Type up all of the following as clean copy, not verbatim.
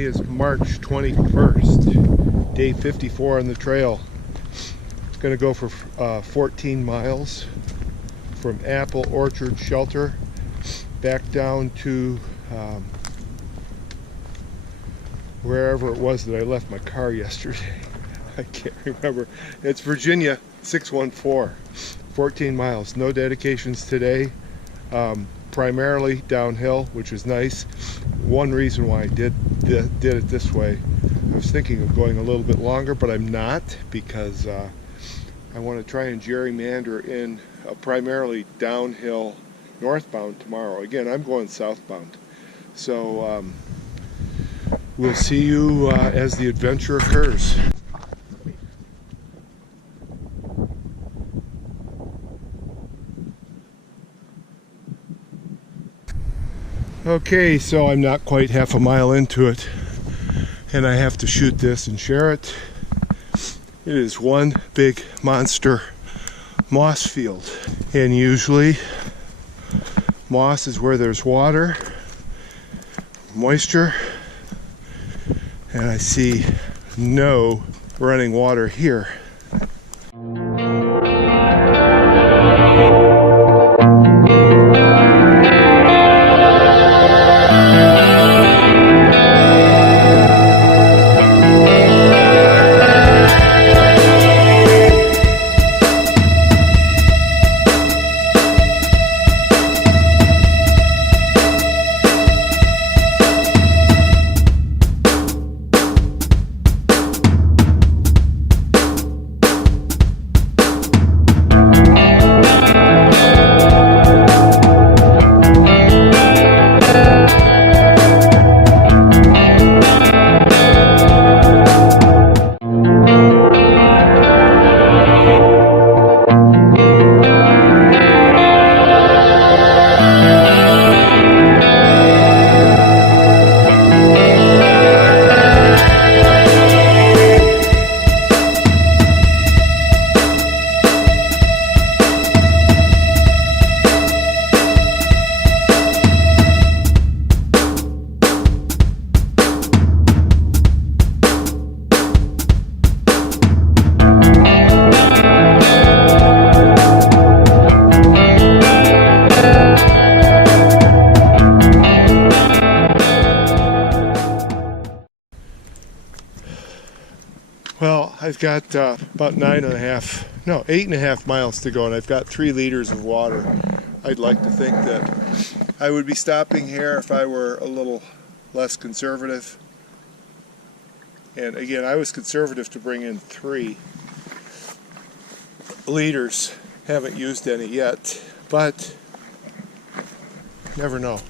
Today is March 21st, day 54 on the trail. It's going to go for 14 miles from Apple Orchard Shelter back down to wherever it was that I left my car yesterday. I can't remember. It's Virginia 614. 14 miles. No dedications today. Primarily downhill, which is nice. One reason why I did it this way, I was thinking of going a little bit longer, but I'm not, because I want to try and gerrymander in a primarily downhill northbound tomorrow. Again, I'm going southbound. So we'll see you as the adventure occurs. Okay, so I'm not quite half a mile into it, and I have to shoot this and share it. It is one big monster moss field, and usually moss is where there's water, moisture, and I see no running water here. Well, I've got about 8.5 miles to go, and I've got 3 liters of water. I'd like to think that I would be stopping here if I were a little less conservative. And again, I was conservative to bring in 3 liters. Haven't used any yet, but never know.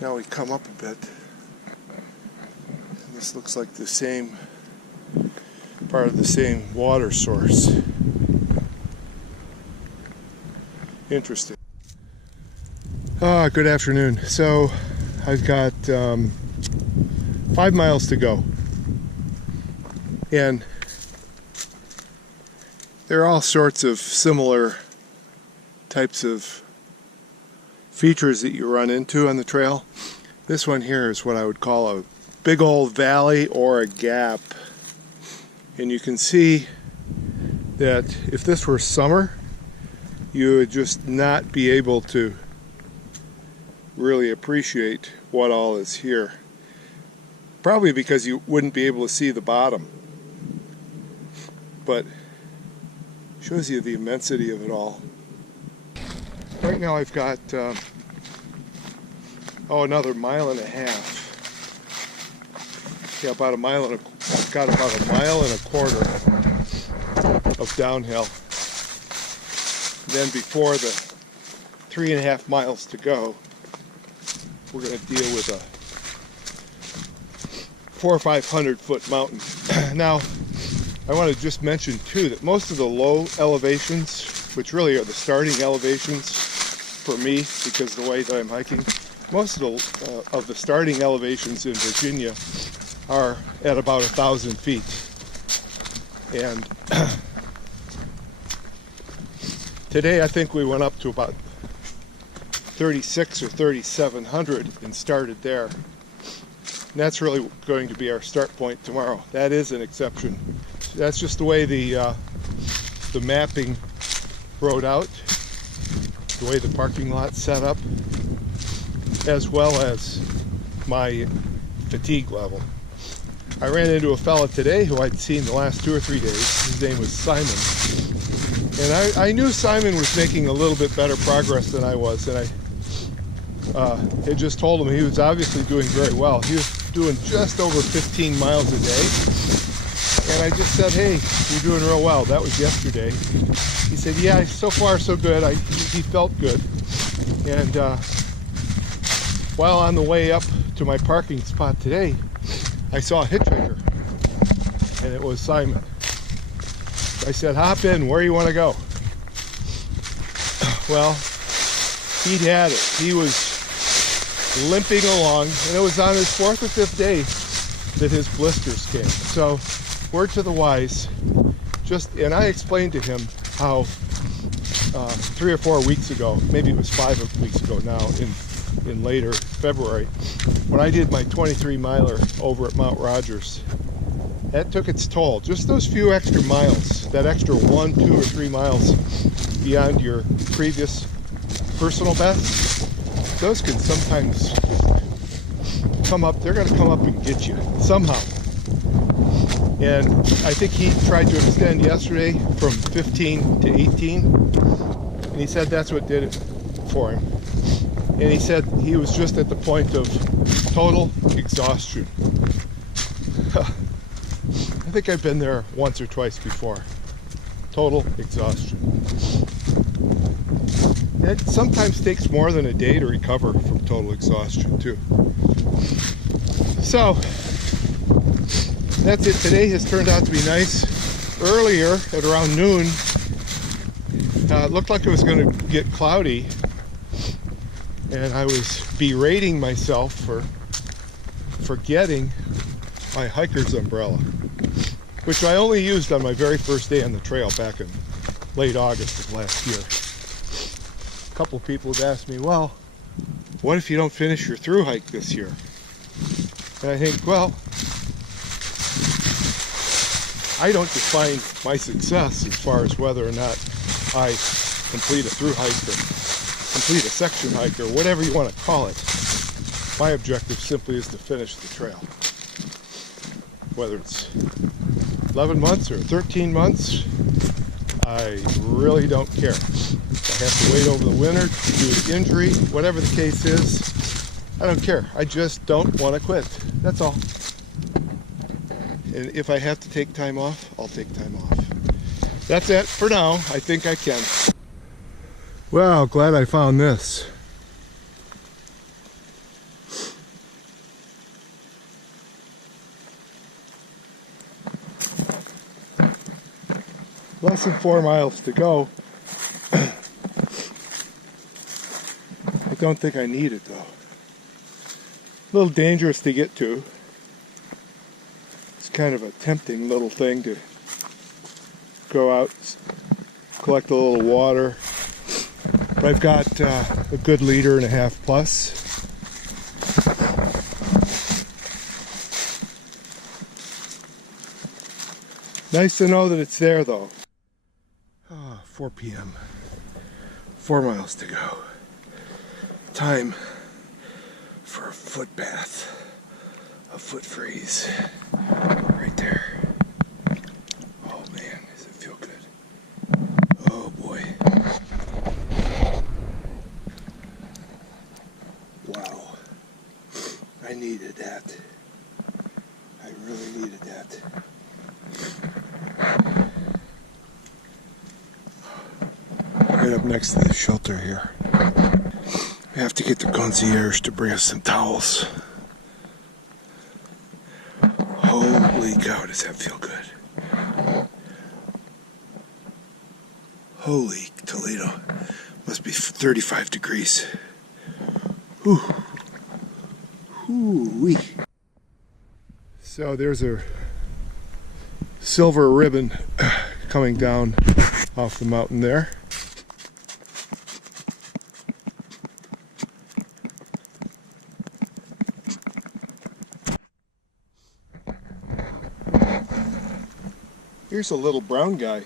Now we come up a bit. This looks like the same part of the same water source. Interesting. Good afternoon. So I've got 5 miles to go, and there are all sorts of similar types of features that you run into on the trail. This one here is what I would call a big old valley or a gap, and you can see that if this were summer, you would just not be able to really appreciate what all is here, probably because you wouldn't be able to see the bottom, but shows you the immensity of it all. Right now I've got another 1.5 miles. Yeah, about I've got about 1.25 miles of downhill. Then before the 3.5 miles to go, we're going to deal with a 400 or 500 foot mountain. Now, I want to just mention too that most of the low elevations, which really are the starting elevations for me because of the way that I'm hiking, most of the starting elevations in Virginia are at about 1,000 feet. And today I think we went up to about 36 or 3700 and started there. And that's really going to be our start point tomorrow. That is an exception. That's just the way the mapping wrote out, the way the parking lot's set up, as well as my fatigue level. I ran into a fella today who I'd seen the last 2 or 3 days. His name was Simon. And I knew Simon was making a little bit better progress than I was, and I had just told him he was obviously doing very well. He was doing just over 15 miles a day. And I just said, hey, you're doing real well. That was yesterday. He said, yeah, so far so good. He felt good. And while on the way up to my parking spot today, I saw a hitchhiker, and it was Simon. I said, hop in, where you want to go? Well, he'd had it. He was limping along, and it was on his 4th or 5th day that his blisters came. So, word to the wise, and I explained to him how 3 or 4 weeks ago, maybe it was 5 weeks ago now, in later February, when I did my 23 miler over at Mount Rogers, that took its toll. Just those few extra miles, that extra 1, 2, or 3 miles beyond your previous personal best, those can sometimes come up. They're going to come up and get you somehow. And I think he tried to extend yesterday from 15 to 18, and he said that's what did it for him. And he said he was just at the point of total exhaustion. I think I've been there once or twice before. Total exhaustion. It sometimes takes more than a day to recover from total exhaustion too. So, that's it. Today has turned out to be nice. Earlier, at around noon, it looked like it was going to get cloudy. And I was berating myself for forgetting my hiker's umbrella, which I only used on my very first day on the trail back in late August of last year. A couple of people have asked me, well, what if you don't finish your through hike this year? And I think, well, I don't define my success as far as whether or not I complete a through hike or complete a section hike or whatever you want to call it. My objective simply is to finish the trail. Whether it's 11 months or 13 months, I really don't care. If I have to wait over the winter due to injury, whatever the case is, I don't care. I just don't want to quit. That's all. And if I have to take time off, I'll take time off. That's it for now. I think I can. Well, glad I found this. Less than 4 miles to go. I don't think I need it though. A little dangerous to get to. It's kind of a tempting little thing to go out, collect a little water. But I've got a good 1.5 liters plus. Nice to know that it's there though. 4 p.m. 4 miles to go. Time for a foot bath, a foot freeze, right there. Oh man, does it feel good? Oh boy. Wow. I needed that. I really needed that. Right up next to the shelter here. We have to get the concierge to bring us some towels. Holy cow, does that feel good. Holy Toledo. Must be 35 degrees. Whew. Whoo-wee. So there's a silver ribbon coming down off the mountain there. Here's a little brown guy.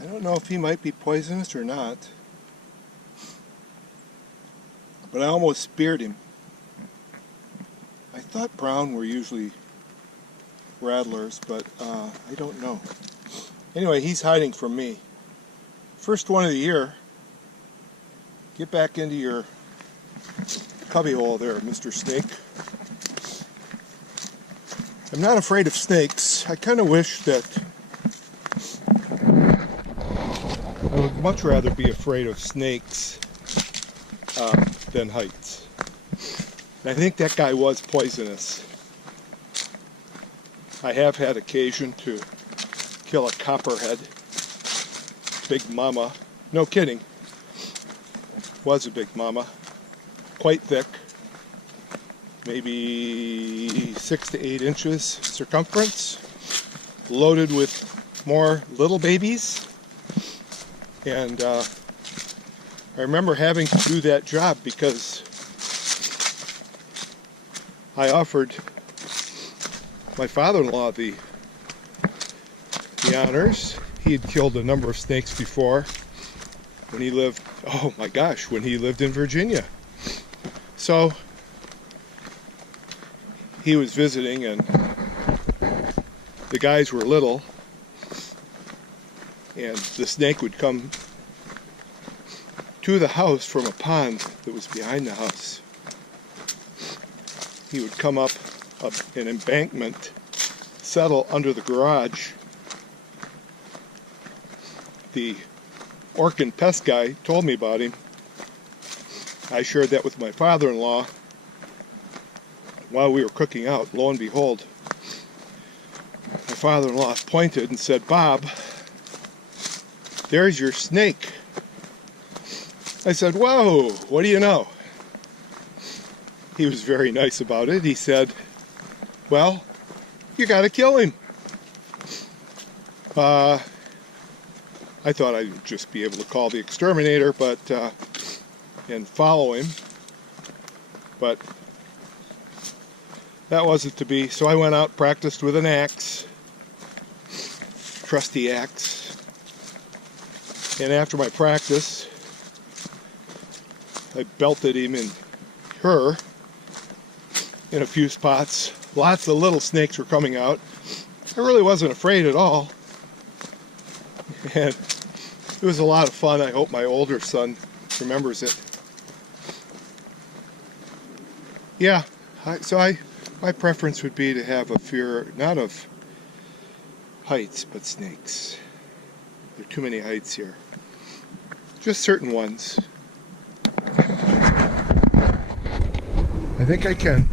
I don't know if he might be poisonous or not, but I almost speared him. I thought brown were usually rattlers, but I don't know. Anyway, he's hiding from me. First one of the year. Get back into your cubbyhole there, Mr. Snake. I'm not afraid of snakes. I kind of wish that I would much rather be afraid of snakes than heights. And I think that guy was poisonous. I have had occasion to kill a copperhead. Big mama. No kidding. Was a big mama. Quite thick. Maybe 6 to 8 inches circumference. Loaded with more little babies. And I remember having to do that job because I offered my father-in-law the honors. He had killed a number of snakes before when he lived, oh my gosh, when he lived in Virginia. So he was visiting and the guys were little and the snake would come to the house from a pond that was behind the house. He would come up an embankment, settle under the garage. The Orkin pest guy told me about him. I shared that with my father-in-law while we were cooking out. Lo and behold, my father-in-law pointed and said, "Bob, there's your snake." I said, "Whoa, what do you know?" He was very nice about it. He said, "Well, you gotta kill him." I thought I'd just be able to call the exterminator, but and follow him, but that wasn't to be. So I went out, practiced with an axe, trusty axe, and after my practice, I belted him in a few spots. Lots of little snakes were coming out. I really wasn't afraid at all. And it was a lot of fun. I hope my older son remembers it. Yeah, my preference would be to have a fear, not of heights, but snakes. There are too many heights here. Just certain ones. I think I can.